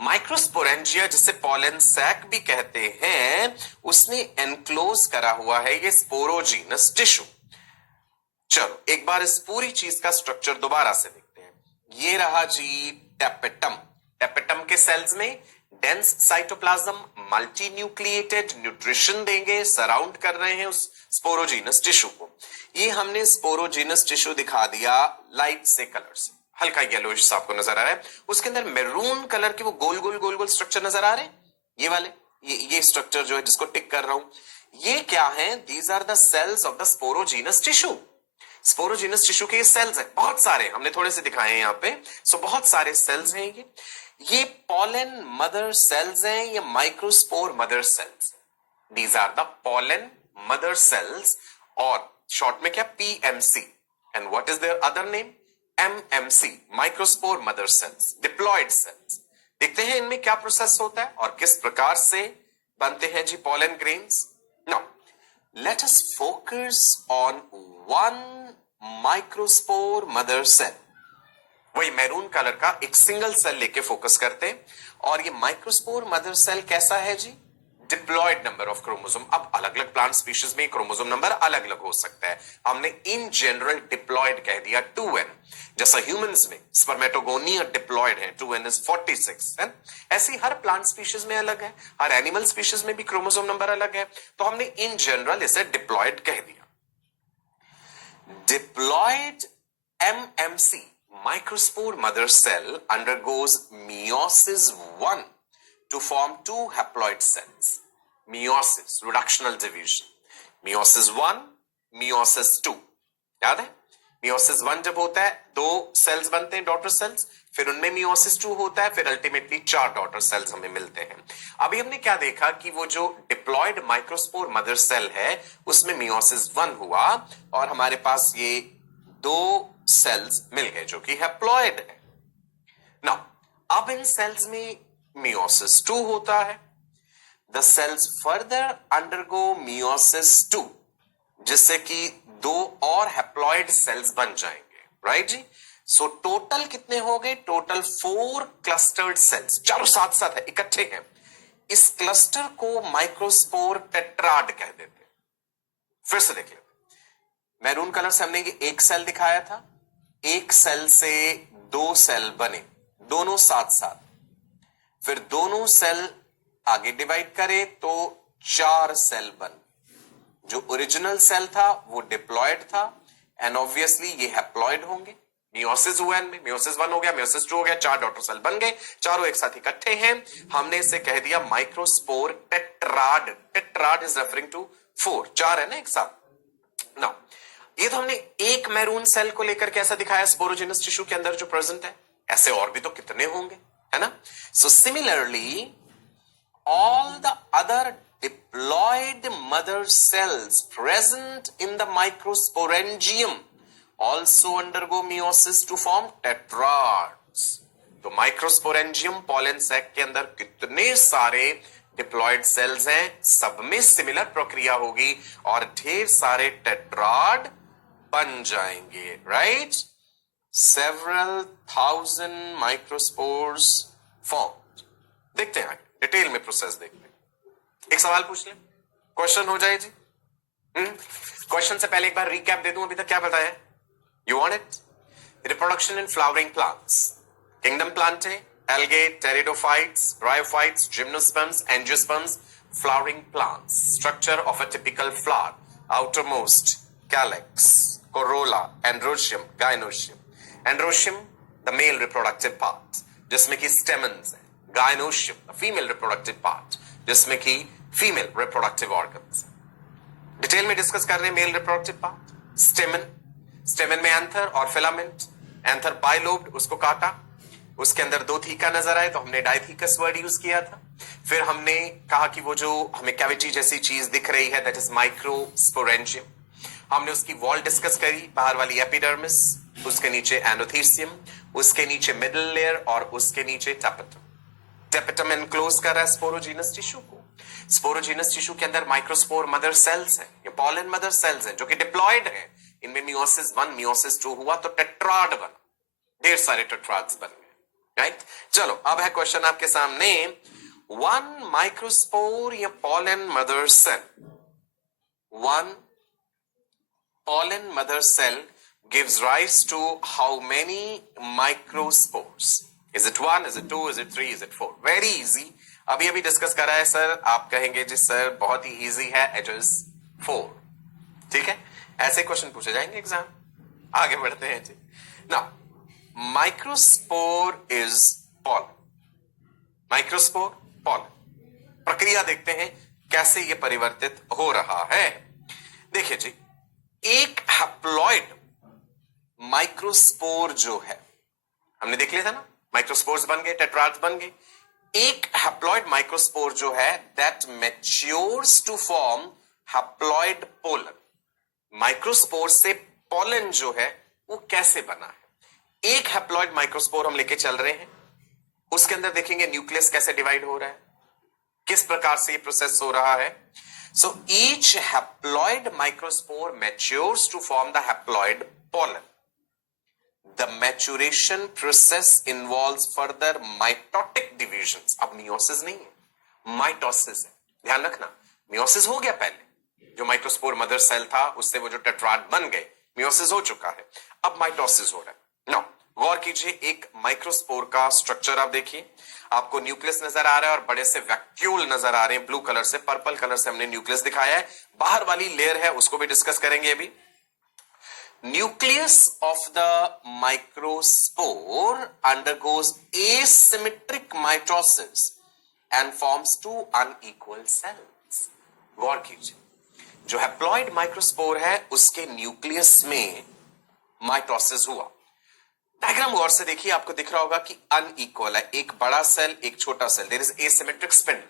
माइक्रोस्पोरेंजिया जिसे पॉलन सैक भी कहते हैं, उसने एनक्लोज करा हुआ है ये स्पोरोजीनस टिश्यू. चलो एक बार इस पूरी चीज का स्ट्रक्चर दोबारा से देखते हैं. ये रहा जी टेपिटम. टेपिटम के सेल्स में dense cytoplasm, multi nucleated, nutrition देंगे, सराउंड कर रहे हैं उस स्पोरोजीनस टिश्यू को. ये हमने स्पोरोजीनस टिश्यू दिखा दिया लाइट से कलर से, हल्का येलोइश आपको नजर आ रहा है. उसके अंदर मैरून कलर के वो गोल गोल स्ट्रक्चर नजर आ रहे हैं, ये वाले, ये स्ट्रक्चर जो है जिसको टिक कर रहा हूं, ये क्या है? These are the cells of the sporogenous tissue. Sporogenous tissue के ये सेल्स हैं, बहुत सारे, हमने थोड़े से दिखाए हैं यहां पे। सो बहुत सारे सेल्स हैं ये पॉलन मदर सेल्स हैं, ये microspore mother cells. These are the pollen mother cells, और शॉर्ट में क्या? PMC. And what is their other name? MMC, microspore mother cells, diploid cells. देखते हैं इनमें क्या प्रोसेस होता है और किस प्रकार से बनते हैं जी pollen grains. Now let us focus on one microspore mother cell. वही मैरून कलर का एक सिंगल सेल लेके फोकस करते हैं। और ये माइक्रोस्पोर मदर सेल कैसा है जी? Diploid number of chromosome. अब अलग अलग प्लांट स्पीशीज में क्रोमोसोम नंबर अलग अलग हो सकता है, हमने इन जनरल डिप्लॉयड कह दिया 2n। जैसा ह्यूमंस में स्पर्मेटोगोनिया डिप्लॉयड है, 2n इज 46 है। ऐसे हर प्लांट स्पीशीज में अलग है, हर एनिमल स्पीशीज में भी क्रोमोसोम नंबर अलग है, तो हमने इन जनरल इसे डिप्लॉयड कह दिया। Diploid MMC, microspore mother cell, undergoes meiosis 1 to form two haploid cells. Meiosis, reductional division. Meiosis 1, meiosis 2. याद है? Meiosis 1 जब होता है, 2 सेल्स बनते हैं, डॉटर सेल्स, फिर उनमें Meiosis 2 होता है, फिर अल्टीमेटली 4 डॉटर सेल्स हमें मिलते हैं। अभी हमने क्या देखा कि वो जो डिप्लॉयड माइक्रोस्पोर मदर सेल है, उसमें Meiosis 1 हुआ और हमारे पास ये 2 सेल्स मिल गए जो कि हैप्लॉयड है। नाउ अब इन सेल्स में Meiosis 2 होता है। The cells further undergo Meiosis 2, जिससे कि 2 और हैप्लॉयड सेल्स बन जाएंगे, राइट जी। सो टोटल कितने हो गए? टोटल 4 क्लस्टर्ड सेल्स, चारों साथ साथ है, इकट्ठे हैं। इस क्लस्टर को माइक्रोस्पोर टेट्राड कह देते हैं। फिर से देख लेते, मैरून कलर से हमने ये एक सेल दिखाया था, एक सेल से 2 सेल बने, दोनों साथ साथ, फिर दोनों सेल आगे डिवाइड करे तो 4 सेल बन। जो ओरिजिनल सेल था वो डिप्लॉयड था, एंड ऑब्वियसली ये हैप्लॉयड होंगे। मियोसिस हुआ इनमें, मियोसिस 1 हो गया, मियोसिस 2 हो गया, 4 डॉटर सेल बन गए, चारों एक साथ इकट्ठे हैं। हमने इसे कह दिया microspore tetrad. Tetrad is referring to 4, 4 है ना एक साथ। नाउ ये तो हमने एक मैरून सेल को लेकर कैसा दिखाया स्पोरोजिनस टिश्यू के अंदर जो प्रेजेंट है, ऐसे और भी तो कितने होंगे, है ना। So similarly all the other diploid mother cells present in the microsporangium also undergo meiosis to form tetrads. तो माइक्रोस्पोरेंजियम पॉलन सैक के अंदर कितने सारे डिप्लॉयड सेल्स हैं, सब में सिमिलर प्रक्रिया होगी और ढेर सारे टेट्राड बन जाएंगे, right. Several thousand microspores form. देखते हैं आगे डिटेल में प्रोसेस देखते हैं। एक सवाल पूछ ले, क्वेश्चन हो जाए जी। क्वेश्चन से पहले एक बार रिकैप दे दूं, अभी तक क्या बताया? You want it? Reproduction in flowering plants, kingdom Plantae, algae, pteridophytes, bryophytes, gymnosperms, angiosperms, flowering plants, structure of a typical flower, outermost calyx, Corolla, androecium, gynoecium. Androecium the mail reproductive part जिसमें कि stamens है, gynoecium the female reproductive part जिसमें कि female reproductive organs. Detail में discuss कर रहे हैं mail reproductive part. स्टेमन, स्टेमन में एंथर और फिलामेंट। एंथर बाइलोब्ड, उसको काटा, उसके अंदर 2 थीका नजर आए तो हमने डाइथीकस वर्ड यूज किया था। फिर हमने कहा कि वो जो हमें कैविटी जैसी चीज दिख रही है दैट इज माइक्रोस्पोरेंजियम। हमने उसकी वॉल डिस्कस करी, बाहर वाली एपिडर्मिस, उसके नीचे एंडोथीसियम, उसके नीचे मिडल लेयर और उसके नीचे टैपेटम। टैपेटम एनक्लोज कर रहा है स्पोरोजीनस टिश्यू को। स्पोरोजीनस टिश्यू के अंदर माइक्रोस्पोर मदर सेल्स हैं, ये पॉलन मदर सेल्स हैं जो कि डिप्लॉयड हैं। इनमें मियोसिस 1 मियोसिस 2 हुआ तो टेट्राड बना, ढेर सारे टेट्राड्स बन गए, राइट। चलो अब है क्वेश्चन आपके सामने, 1 माइक्रोस्पोर या pollen mother cell, 1 pollen mother cell gives rise to how many microspores? Is it 1, is it 2, is it 3, is it 4? Very easy. अभी अभी डिस्कस करा है सर, आप कहेंगे जी सर बहुत ही इजी है, इट इज 4। ठीक है, ऐसे क्वेश्चन पूछे जाएंगे एग्जाम। आगे बढ़ते हैं जी। Now microspore is pollen, microspore pollen. प्रक्रिया देखते हैं कैसे ये परिवर्तित हो रहा है। देखिए जी, एक हैप्लॉइड माइक्रोस्पोर जो है, हमने देख लिया था ना, माइक्रोस्पोर्स बन गए, टेट्राड्स बन गए। एक हैप्लॉइड माइक्रोस्पोर जो है that matures to form haploid pollen. Microspore से पोलन जो है वो कैसे बना है। एक हैप्लॉइड माइक्रोस्पोर हम लेके चल रहे हैं, उसके अंदर देखेंगे न्यूक्लियस कैसे डिवाइड हो रहा है, किस प्रकार से ये प्रोसेस हो रहा है। So each haploid microspore matures to form the haploid pollen. The maturation process involves further mitotic divisions। अब मियोसिस नहीं है, माइटोसिस है। ध्यान रखना, मियोसिस हो गया पहले, जो माइक्रोस्पोर मदर सेल था उससे वो जो टेट्राड बन गए, मियोसिस हो चुका है। अब माइटोसिस हो रहा है। नाउ गौर कीजिए, एक माइक्रोस्पोर का स्ट्रक्चर आप देखिए, आपको न्यूक्लियस नजर आ रहा है और बड़े से वैक्यूल नजर आ रहे हैं, ब्लू कलर से, पर्पल कलर से हमने न्यूक्लियस दिखाया है। बाहर वाली लेयर है उसको भी डिस्कस करेंगे अभी। Nucleus of the microspore undergoes asymmetric mitosis and forms two unequal cells। गौर कीजिए, जो हैप्लॉइड माइक्रोस्पोर है उसके न्यूक्लियस में माइटोसिस हुआ। डायग्राम गौर से देखिए, आपको दिख रहा होगा कि अनइक्वल है, एक बड़ा सेल एक छोटा cell, there is asymmetric spindle,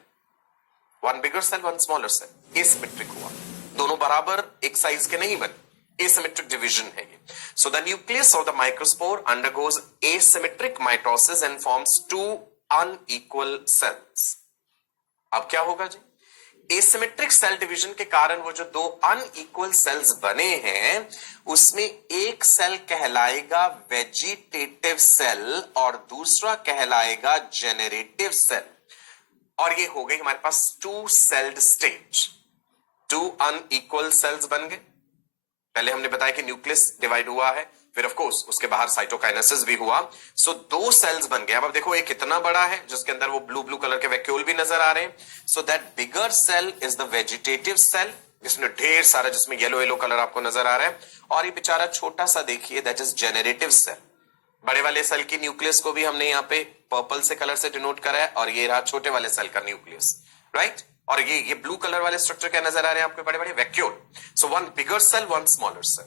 one bigger cell one smaller cell, asymmetric हुआ, दोनों बराबर एक साइज के नहीं बने, asymmetric division है ये। So the nucleus of the microspore undergoes asymmetric mitosis and forms two unequal cells। अब क्या होगा जी, asymmetric cell division के कारण वो जो दो unequal cells बने हैं उसमें एक सेल कहलाएगा वेजिटेटिव सेल और दूसरा कहलाएगा जेनरेटिव सेल। और ये हो गई हमारे पास two celled stage, two unequal cells बन गए। पहले हमने बताया कि न्यूक्लियस डिवाइड हुआ है, फिर ऑफ कोर्स उसके बाहर साइटोकाइनेसिस भी हुआ। सो दो सेल्स बन गए। अब देखो एक कितना बड़ा है जिसके अंदर वो ब्लू ब्लू कलर के वैक्यूल भी नजर आ रहे हैं। So that bigger cell is the vegetative cell, जिसमें ढेर सारा, जिसमें येलो येलो कलर आपको नजर आ रहा है। और ये बेचारा छोटा सा देखिए, दैट इज जेनरेटिव सेल। बड़े वाले सेल की न्यूक्लियस को भी हमने यहाँ पे पर्पल से कलर से डिनोट करा है, और ये रहा छोटे वाले सेल का न्यूक्लियस, राइट। और ये ब्लू कलर वाले स्ट्रक्चर क्या नजर आ रहे हैं आपके, बड़े बड़े vacuole. So one bigger cell one smaller cell,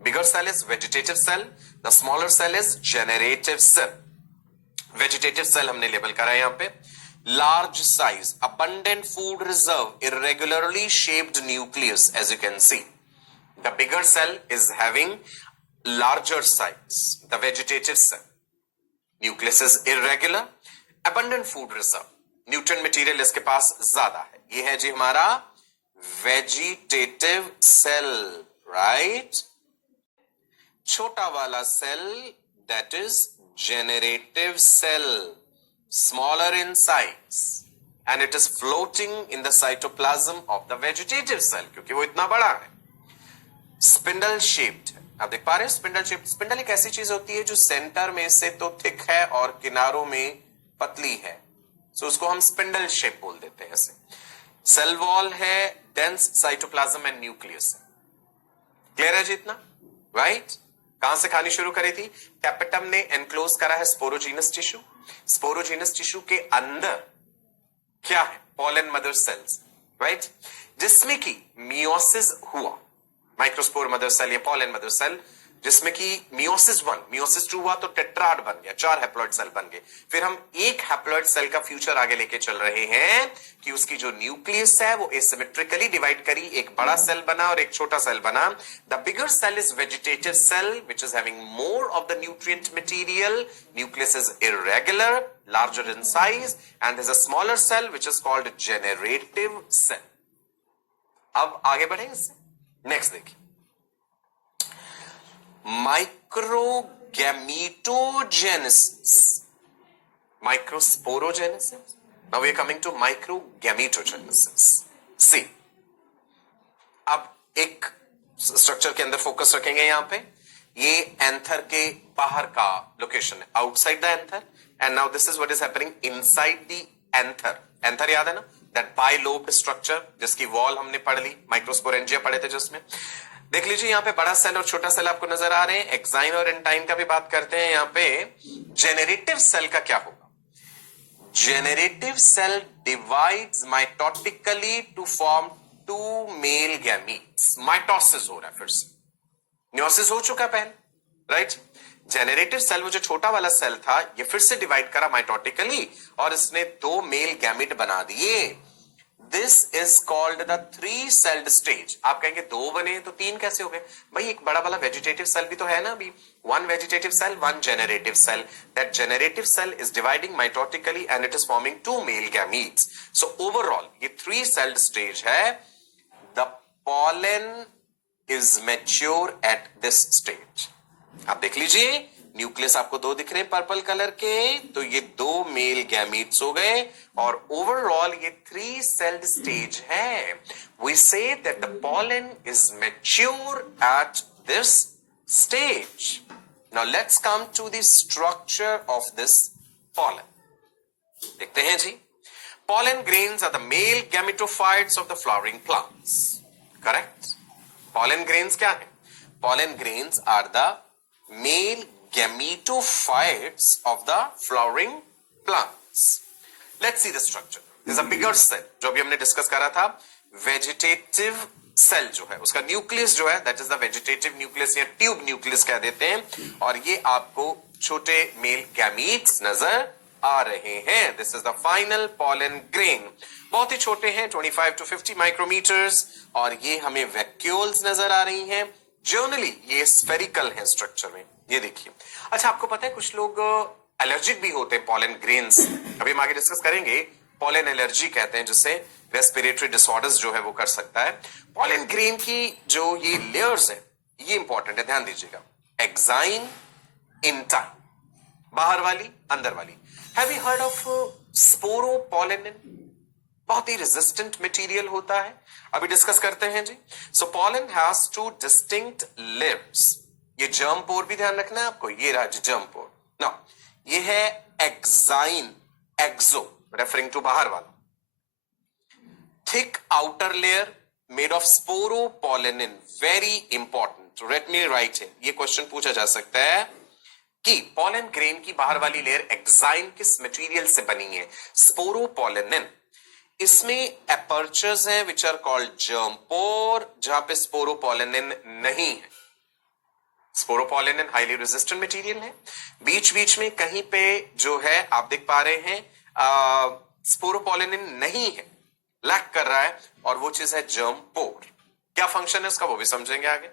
bigger cell is vegetative cell, the smaller cell is generative cell. Vegetative cell हमने लेबल करा है यहाँ पे, large size, abundant food reserve, irregularly shaped nucleus, as you can see. The bigger cell is having larger size, the vegetative cell. Nucleus is irregular, abundant food reserve, nutrient material इसके पास ज्यादा है। ये है जी हमारा वेजिटेटिव सेल, राइट। छोटा वाला cell that is generative cell, smaller in size, and it is floating in the cytoplasm of the vegetative cell, क्योंकि वो इतना बड़ा है। स्पिंडल शेप्ड है, आप देख पा रहे हैं स्पिंडल शेप्ड। स्पिंडल एक ऐसी चीज होती है जो सेंटर में से तो थिक है और किनारों में पतली है, सो उसको हम स्पिंडल शेप बोल देते हैं ऐसे। सेल वॉल है, डेंस साइटोप्लाज्म एंड न्यूक्लियस है। क्लियर है जी इतना, राइट। कहां से कहानी शुरू करी थी, कैपिटम ने एनक्लोज करा है स्पोरोजीनस टिश्यू। स्पोरोजीनस टिश्यू के अंदर क्या है, पोलन मदर सेल्स, राइट, जिसमें की मियोसिस हुआ। माइक्रोस्पोर मदर सेल या पोलन मदर सेल, जिसमें कि मियोसिस 1 मियोसिस 2 हुआ तो टेट्राड बन गया, 4 हैप्लॉइड सेल बन गए। फिर हम एक हैप्लॉइड सेल का फ्यूचर आगे लेके चल रहे हैं कि उसकी जो न्यूक्लियस है वो एसिमेट्रिकली डिवाइड करी, एक बड़ा सेल बना और एक छोटा सेल बना। The bigger cell is vegetative cell which is having more of the nutrient material, nucleus is irregular, larger in size, and there's a smaller cell which is called generative cell। अब आगे बढ़ेंगे इससे, next देखिए, microgametogenesis, microsporogenesis, now we are coming to microgametogenesis। see, अब एक structure के अंदर focus रखेंगे यहां पे, ये एंथर के बाहर का लोकेशन है, outside the anther, and now this is what is happening inside the anther. Anther याद है ना, दैट बाइलोब्ड स्ट्रक्चर जिसकी वॉल हमने पढ़ ली, माइक्रोस्पोरेंजिया पढ़े थे जिसमें। देख लीजिए यहाँ पे बड़ा सेल और छोटा सेल आपको नजर आ रहे हैं। एक्साइन और एंटाइन का भी बात करते हैं। यहाँ पे जेनरेटिव सेल का क्या होगा, generative cell divides mitotically to form two male gametes. Mitosis हो रहा है फिर से, न्यूसिस हो चुका पहले, राइट? जेनरेटिव सेल वो जो छोटा वाला सेल था ये फिर से डिवाइड करा माइटोटिकली और इसने दो मेल गैमेट बना दिए. This is called the three celled stage. आप कहेंगे दो बने तो तीन कैसे हो गए? भाई एक बड़ा वाला वेजिटेटिव सेल भी तो है ना अभी. One vegetative cell, one generative cell. That generative cell is dividing mitotically and it is forming two male gametes. So overall ये थ्री सेल्ड स्टेज है. The pollen is mature at this stage. आप देख लीजिए nucleus आपको दो दिख रहे हैं पर्पल कलर के, तो ये दो मेल गैमीट्स हो गए और ओवरऑल ये थ्री सेल्ड स्टेज है. We see that the pollen is mature at this stage. Now let's come to the structure of this pollen. देखते हैं जी. Pollen grains are the male gametophytes of the flowering plants. Correct? Pollen grains क्या है? Pollen grains are the male gametophytes of the flowering plants. Let's see the structure. There's a bigger cell जो अभी हमने discuss करा था. Vegetative cell जो है उसका न्यूक्लियस जो है that is the vegetative nucleus या ट्यूब न्यूक्लियस कह देते हैं. और ये आपको छोटे मेल गैमीट्स नजर आ रहे हैं. This is the final pollen grain. बहुत ही छोटे हैं, 25 to 50 माइक्रोमीटर्स. और ये हमें वैक्यूल्स नजर आ रही हैं. जनरली ये स्फेरिकल है स्ट्रक्चर में. ये देखिए. अच्छा आपको पता है कुछ लोग एलर्जिक भी होते हैं पॉलन ग्रेन्स. अभी हम आगे डिस्कस करेंगे. पॉलन एलर्जी कहते हैं जिससे रेस्पिरेटरी डिसऑर्डर्स जो है वो कर सकता है. पॉलन ग्रेन की जो ये लेयर्स है ये इंपॉर्टेंट है, ध्यान दीजिएगा. एक्साइन, इंटाइन, बाहर वाली अंदर वाली. Have you heard of sporopollenin? बहुत ही रेजिस्टेंट मटेरियल होता है. अभी डिस्कस करते हैं जी. So pollen has two distinct layers. ये जर्म पोर भी ध्यान रखना है आपको. ये रहा जर्म पोर. नाउ ये है एक्साइन, एक्सो रेफरिंग टू बाहर वाला. Thick outer layer made of sporopollenin. Very important. Let me right here. ये क्वेश्चन पूछा जा सकता है कि पॉलन ग्रेन की बाहर वाली लेयर एक्साइन किस मटेरियल से बनी है? स्पोरोपोलेनिन. इसमें एपर्चर्स हैं विच आर कॉल्ड जर्म पोर, जहां पे स्पोरोपोलेनिन नहीं है. स्पोरोपोलेनिन हाईली रेजिस्टेंट मटेरियल है. बीच बीच में कहीं पे जो है आप देख पा रहे हैं स्पोरोपोलेनिन नहीं है, लैक कर रहा है, और वो चीज है जर्म पोर. क्या फंक्शन है उसका वो भी समझेंगे आगे.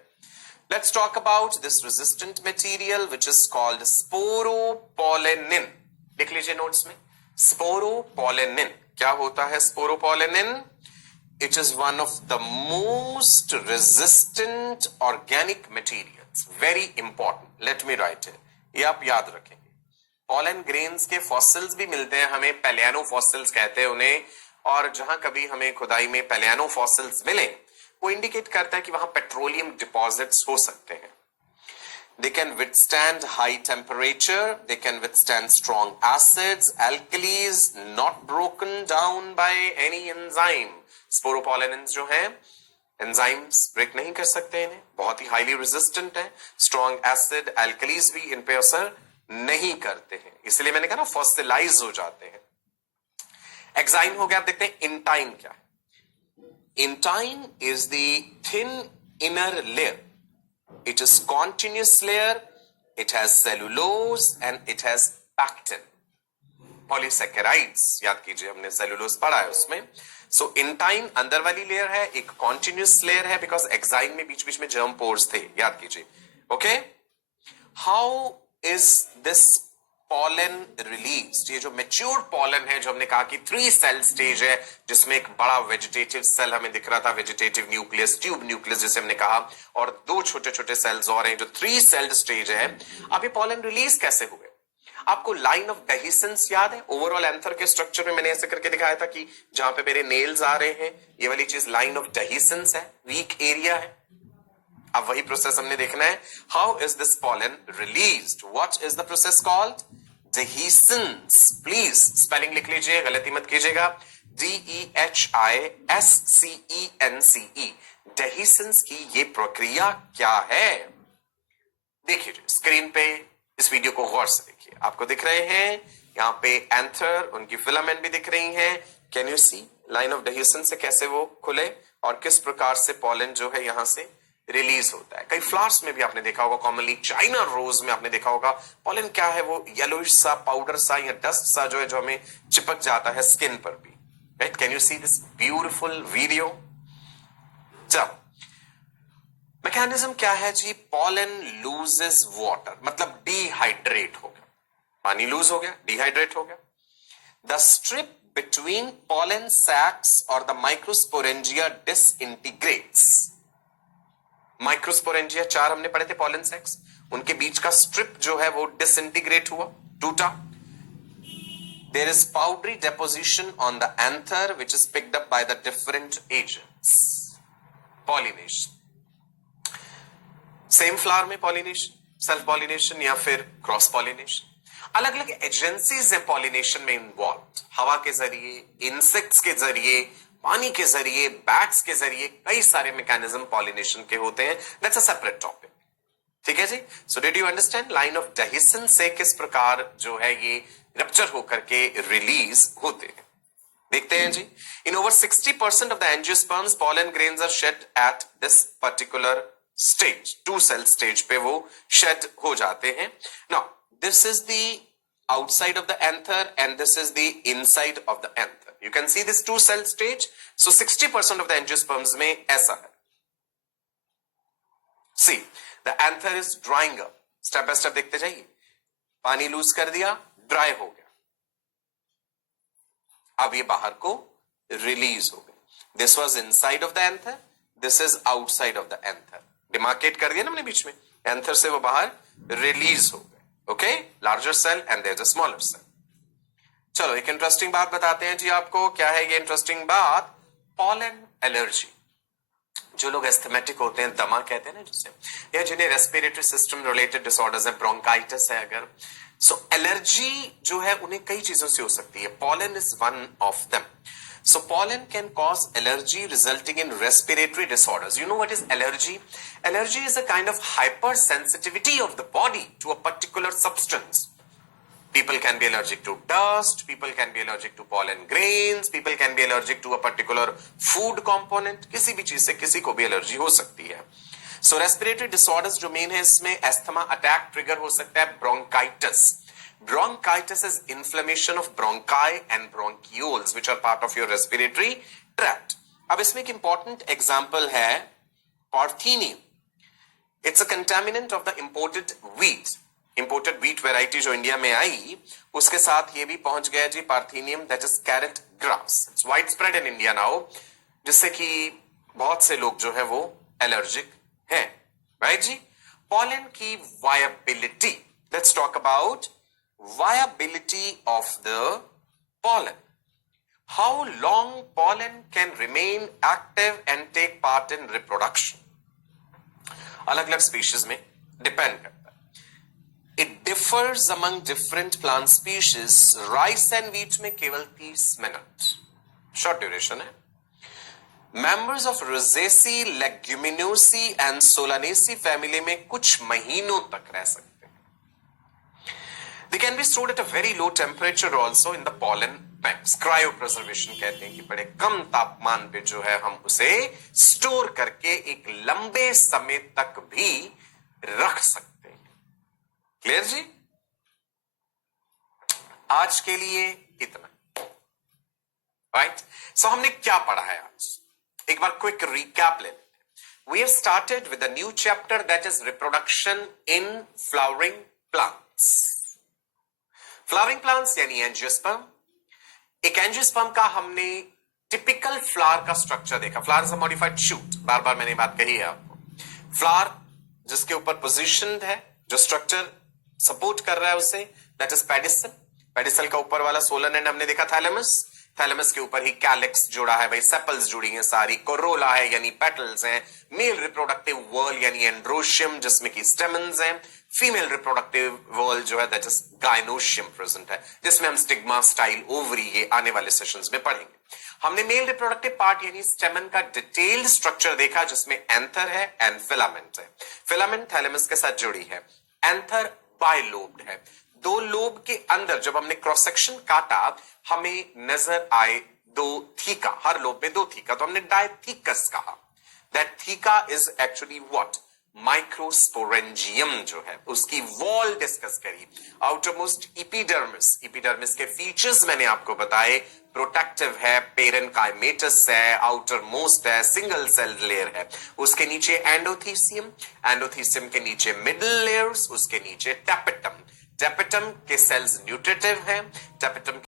Let's talk about this resistant material which is called sporopollenin. लिख लीजिए नोट्स में. Sporopollenin क्या होता है? Sporopollenin, it is one of the most resistant organic materials. Very important. Let me write it. ये आप याद रखेंगे. Pollen grains के fossils भी मिलते हैं हमें. पैलियानो fossils कहते हैं उन्हें. और जहां कभी हमें खुदाई में पैलियानो fossils मिले वो इंडिकेट करता है कि वहां पेट्रोलियम डिपॉजिट्स हो सकते हैं. They can withstand high temperature, they can withstand strong acids, alkalis, not broken down by any enzyme. Sporopollenins जो हैं enzymes ब्रेक नहीं कर सकते इन्हें, बहुत ही highly resistant है. Strong acid, alkalis भी इन पे असर नहीं करते हैं, इसलिए मैंने कहा ना फॉसिलाइज हो जाते हैं. एक्साइन हो गया. आप देखते हैं इंटाइन क्या है. Intine is the thin inner layer. It is continuous layer. It has cellulose and it has pectin. Polysaccharides याद कीजिए, हमने cellulose पढ़ा है उसमें. So intine अंदर वाली लेयर है, एक continuous layer है because exine में बीच बीच में germ pores थे, याद कीजिए. Okay? How is this pollen release? ये जो मैच्योर पॉलन है जो हमने कहा कि थ्री सेल स्टेज है जिसमें एक बड़ा वेजिटेटिव सेल हमें दिख रहा था, वेजिटेटिव न्यूक्लियस, ट्यूब न्यूक्लियस जिसे हमने कहा, और दो छोटे छोटे सेल्स और हैं जो थ्री सेल्ड स्टेज है. अब ये पॉलन रिलीज कैसे हुए? आपको लाइन ऑफ डेहिसेंस याद है? ओवरऑल एंथर के स्ट्रक्चर में मैंने ऐसे करके दिखाया था कि जहां पे मेरे नेल्स आ रहे हैं ये वाली चीज लाइन ऑफ डेहिसेंस है, वीक एरिया है. अब वही प्रोसेस हमने देखना है. How is this pollen released? What is the process called? Dehiscence. Please spelling लिख लीजिए, गलती मत कीजिएगा. DEHISCENCE. डेहिसेंस की ये प्रक्रिया क्या है? देखिए स्क्रीन पे इस वीडियो को गौर से देखिए. आपको दिख रहे हैं यहाँ पे एंथर, उनकी फिलामेंट भी दिख रही हैं। Can you see line of dehiscence से कैसे वो खुले और किस प्रकार से पॉलन जो है यहां से रिलीज होता है। कई फ्लावर्स में भी आपने देखा होगा, कॉमनली चाइना रोज में आपने देखा होगा, पॉलन क्या है, वो येलोइश सा, पाउडर सा या डस्ट सा जो है, जो हमें चिपक जाता है स्किन पर भी। Right, can you see this beautiful video. चलो, मैकेनिज्म क्या है जी, पॉलन लूजेस वाटर, मतलब डिहाइड्रेट हो गया, पानी लूज हो गया, डिहाइड्रेट हो गया। द स्ट्रिप बिटवीन पॉलन सैक्स और द माइक्रोस्पोरेंजिया डिसइंटीग्रेट्स। माइक्रोस्पोरेंजिया 4 हमने पढ़े थे पॉलन सैक्स, उनके बीच का स्ट्रिप जो है वो डिसइंटीग्रेट हुआ, टूटा। There is powdery deposition on the anther which is picked up by the different agents. Pollination. Same flower में pollination, self pollination या फिर क्रॉस pollination. अलग अलग एजेंसीज हैं पॉलिनेशन में इन्वॉल्व, हवा के जरिए, इंसेक्ट्स के जरिए, पानी के जरिए, बैट्स के जरिए, कई सारे मैकेनिज्म पॉलिनेशन के होते हैं। That's a separate topic. ठीक है जी। So did you understand line of dehiscence से किस प्रकार जो है ये रप्चर होकर के रिलीज होते हैं। देखते हैं जी। In over 60% of the angiosperms pollen grains are shed at this particular stage, 2 cell stage पे वो शेड हो जाते हैं। Now this is the outside of the anther and this is the inside of the anther. You can see this 2 cell stage. So 60% of the angiosperms में ऐसा है। See, the anther is drying up. Step by step देखते जाइए। पानी loose कर दिया, dry हो गया, अब ये बाहर को रिलीज हो गया। This was inside of the anther, this is outside of the anther. Demarcate कर दिया ना हमने बीच में, एंथर से वो बाहर रिलीज हो गए। Okay, larger cell and there is a smaller cell. चलो एक इंटरेस्टिंग बात बताते हैं जी आपको। क्या है ये इंटरेस्टिंग बात? Pollen allergy. जो लोग एस्थमेटिक होते हैं, दमा कहते हैं ना जिसे, या जिन्हें रेस्पिरेटरी सिस्टम रिलेटेड डिसऑर्डर्स है, ब्रोंकाइटिस है अगर, सो एलर्जी जो है उन्हें कई चीजों से हो सकती है। Pollen is one of them. So pollen can cause allergy resulting in respiratory disorders. You know what is allergy? Allergy is a kind of hypersensitivity of the body to a particular substance. People can be allergic to dust, people can be allergic to pollen grains, people can be allergic to a particular food component. किसी भी चीज से किसी को भी allergy हो सकती है। So respiratory disorders जो मेन है इसमें अस्थमा अटैक ट्रिगर हो सकता है, bronchitis. Bronchitis is inflammation of bronchi and bronchioles which are part of your respiratory tract. अब इसमें एक important example है Parthenium. It's a contaminant of the imported wheat. Imported wheat variety जो India में आई, उसके साथ ये भी पहुंच गया जी Parthenium, that is carrot grass. It's widespread in India now, जिससे कि बहुत से लोग जो है वो allergic हैं, right जी? Pollen की viability. Let's talk about viability of the pollen. How long pollen can remain active and take part in reproduction? अलग अलग species में depend करता है। It differs among different plant species. Rice and wheat में केवल 30 minute short duration है। Members of Rosaceae, Leguminosae and Solanaceae family में कुछ महीनों तक रह सकते हैं। They can be stored at a very low temperature also in the pollen banks. Cryopreservation कहते हैं कि बड़े कम तापमान पे जो है हम उसे स्टोर करके एक लंबे समय तक भी रख सकते हैं। क्लियर जी? आज के लिए इतना। राइट? सो हमने क्या पढ़ा है आज? एक बार क्विक रिकैप ले लेते हैं। We have started with a new chapter that is reproduction in flowering plants. फ्लावरिंग प्लांट्स यानी एंजियोस्पर्म। एक एंजियोस्पर्म का हमने टिपिकल फ्लावर का स्ट्रक्चर देखा। Flower is a modified shoot, बार बार मैंने बात कही है आपको। फ्लावर जिसके ऊपर पोजीशनड है, जो स्ट्रक्चर सपोर्ट कर रहा है उसे, दैट इज पेडिसल। पेडिसल का ऊपर वाला सोलन एंड हमने देखा थैलेमस। थैलेमस के ऊपर ही कैलिक्स जुड़ा है भाई, सेपल्स जुड़ी हैं सारी, कोरोला है यानी पेटल्स हैं, मेल रिप्रोडक्टिव वर्ल यानी एंड्रोशियम जिसमें की स्टेमन्स हैं, फीमेल रिप्रोडक्टिव वर्ल जो है दैट इज गाइनोशियम प्रेजेंट है, जिसमें हम स्टिग्मा, स्टाइल, ओवरी ये आने वाले सेशंस में पढ़ेंगे। हमने मेल रिप्रोडक्टिव पार्ट यानी स्टेमन का डिटेल्ड स्ट्रक्चर देखा जिसमें एंथर है एंड फिलामेंट है। फिलामेंट थैलेमस के साथ जुड़ी है, एंथर बाइलोब्ड है। दो लोब के अंदर जब हमने क्रॉस सेक्शन काटा हमें नजर आए दो थीका, हर लोब में दो थीका, तो हमने डायथीकस कहा। That theca is actually what, microsporangium जो है उसकी वॉल डिस्कस करी। आउटरमोस्ट इपिडर्मिस, इपिडर्मिस के फीचर्स मैंने आपको बताए, प्रोटेक्टिव है, पेरेनकाइमेटस है, आउटर मोस्ट है, सिंगल सेल लेयर है, उसके नीचे एंडोथीसियम, एंडोथीसियम के नीचे मिडल लेयर्स, उसके नीचे टेपेटम, टेपेटम के सेल्स न्यूट्रिटिव है, टेपेटम